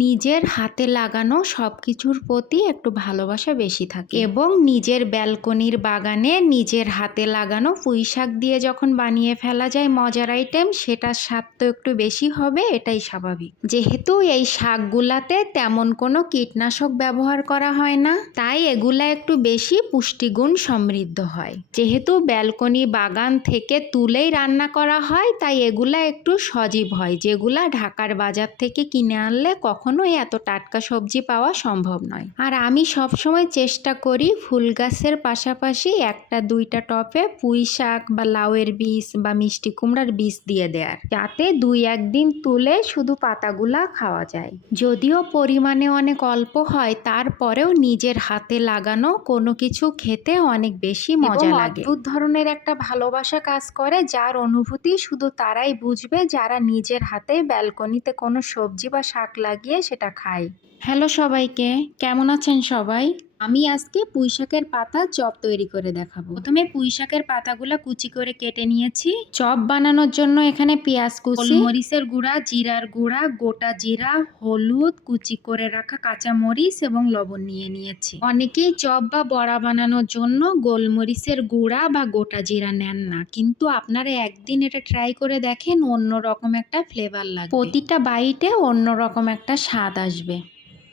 নিজের হাতে লাগানো সবকিছুর প্রতি একটু ভালোবাসা বেশি থাকে এবং নিজের ব্যালকনির বাগানে নিজের হাতে লাগানো পুঁইশাক দিয়ে যখন বানিয়ে ফেলা যায় মজার আইটেম, সেটার স্বাদ তো একটু বেশি হবে, এটাই স্বাভাবিক। যেহেতু এই শাকগুলাতে তেমন কোনো কীটনাশক ব্যবহার করা হয় না, তাই এগুলা একটু বেশি পুষ্টিগুণ সমৃদ্ধ হয়। যেহেতু ব্যালকনি বাগান থেকে তুলেই রান্না করা হয়, তাই এগুলা একটু সজীব হয়, যেগুলা ঢাকার বাজার থেকে কিনে আনলে কখনোই এত টাটকা সবজি পাওয়া সম্ভব নয়। আর আমি সবসময় চেষ্টা করি ফুল গাছের পাশাপাশি একটা দুইটা টবে পুঁই শাক বা লাউয়ের বীজ বা মিষ্টি কুমড়ার বীজ দিয়ে দেওয়ার, যাতে দুই একদিন তুলে শুধু পাতাগুলা খাওয়া যায়। যদিও পরিমাণে অনেক অল্প হয়, তারপরেও নিজের হাতে লাগানো কোনো কিছু খেতে অনেক বেশি মজা লাগে। অদ্ভুত ধরনের একটা ভালোবাসা কাজ করে, যার অনুভূতি শুধু তারাই বুঝবে যারা নিজের হাতে ব্যালকনিতে কোনো সবজি বা শাক লাগিয়ে সেটা খায়। হ্যালো সবাইকে, কেমন আছেন সবাই? আমি আজকে পুঁইশাকের পাতার চপ তৈরি করে দেখাবো। প্রথমে পুঁইশাকের পাতাগুলো কুচি করে কেটে নিয়েছি। চপ বানানোর জন্য এখানে পেঁয়াজ কুচি, মরিচের গুঁড়া, জিরার গুঁড়া, গোটা জিরা, হলুদ, কুচি করে রাখা কাঁচা মরিচ এবং লবণ নিয়ে নিয়েছি। অনেকেই চপ বা বড়া বানানোর জন্য গোলমরিচের গুঁড়া বা গোটা জিরা নেন না, কিন্তু আপনারা একদিন এটা ট্রাই করে দেখেন, অন্যরকম একটা ফ্লেভার লাগবে। প্রতিটা বাইটে অন্যরকম একটা স্বাদ আসবে।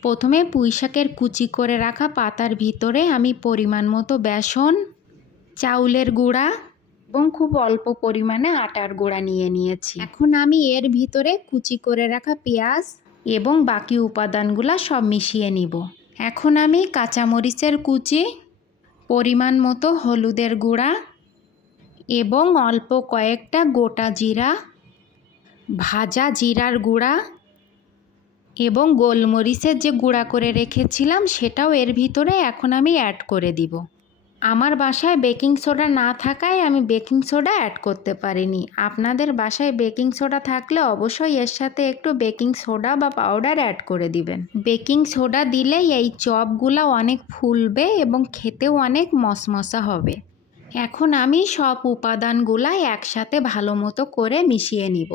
প্রথমে পুঁইশাকের কুচি করে রাখা পাতার ভিতরে আমি পরিমাণ মতো বেসন, চাউলের গুঁড়া এবং খুব অল্প পরিমাণে আটার গুঁড়া নিয়ে নিয়েছি। এখন আমি এর ভিতরে কুচি করে রাখা পেঁয়াজ এবং বাকি উপাদানগুলো সব মিশিয়ে নিব। এখন আমি কাঁচামরিচের কুচি, পরিমাণ মতো হলুদের গুঁড়া এবং অল্প কয়েকটা গোটা জিরা, ভাজা জিরার গুঁড়া এবং গোলমরিচের যে গুঁড়া করে রেখেছিলাম সেটাও এর ভিতরে এখন আমি অ্যাড করে দিব। আমার বাসায় বেকিং সোডা না থাকায় আমি বেকিং সোডা অ্যাড করতে পারিনি। আপনাদের বাসায় বেকিং সোডা থাকলে অবশ্যই এর সাথে একটু বেকিং সোডা বা পাউডার অ্যাড করে দিবেন। বেকিং সোডা দিলে এই চপগুলো অনেক ফুলবে এবং খেতেও অনেক মশমশা হবে। এখন আমি সব উপাদানগুলা একসাথে ভালো মতো করে মিশিয়ে নিব।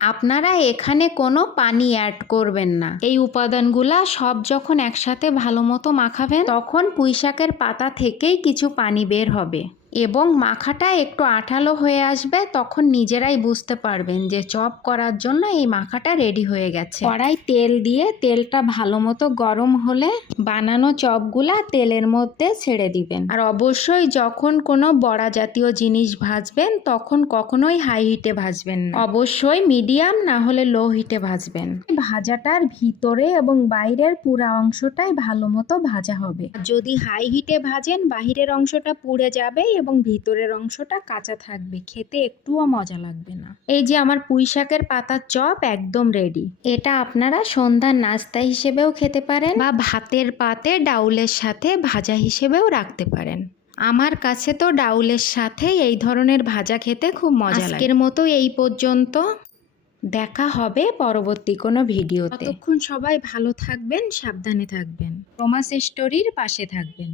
আপনারা এখানে কোনো পানি অ্যাড করবেন না। এই উপাদানগুলা সব যখন একসাথে ভালো মতো মাখাবেন, তখন পুঁইশাকের পাতা থেকেই কিছু পানি বের হবে এবং মাখাটা একটু আঠালো হয়ে আসবে। তখন নিজেরাই বুঝতে পারবেন যে চপ করার জন্য এই মাখাটা রেডি হয়ে গেছে। কড়াই তেল দিয়ে তেলটা ভালো মতো গরম হলে বানানো চপগুলা তেলের মধ্যে ছেড়ে দিবেন। আর অবশ্যই যখন কোনো বড়া জাতীয় জিনিস ভাজবেন, তখন কখনোই হাই হিটে ভাজবেন না, অবশ্যই মিডিয়াম না হলে লো হিটে ভাজবেন। ভাজাটার ভিতরে এবং বাইরের পুরা অংশটাই ভালো মতো ভাজা হবে। যদি হাই হিটে ভাজেন, বাহিরের অংশটা পুড়ে যাবে এবং ভিতরের অংশটা কাঁচা থাকবে, খেতে একটুও মজা লাগবে না। এই যে আমার পুঁইশাকের পাতার চপ একদম রেডি। এটা আপনারা সন্ধ্যার নাস্তা হিসেবেও খেতে পারেন বা ভাতের পাতে ডাউলের সাথে ভাজা হিসেবেও রাখতে পারেন। আমার কাছে তো ডাউলের সাথে এই ধরনের ভাজা খেতে খুব মজা লাগে। আজকের মতো এই পর্যন্ত, দেখা হবে পরবর্তী কোনো ভিডিওতে। ততক্ষণ সবাই ভালো থাকবেন, সাবধানে থাকবেন, রোমাস স্টোরির পাশে থাকবেন।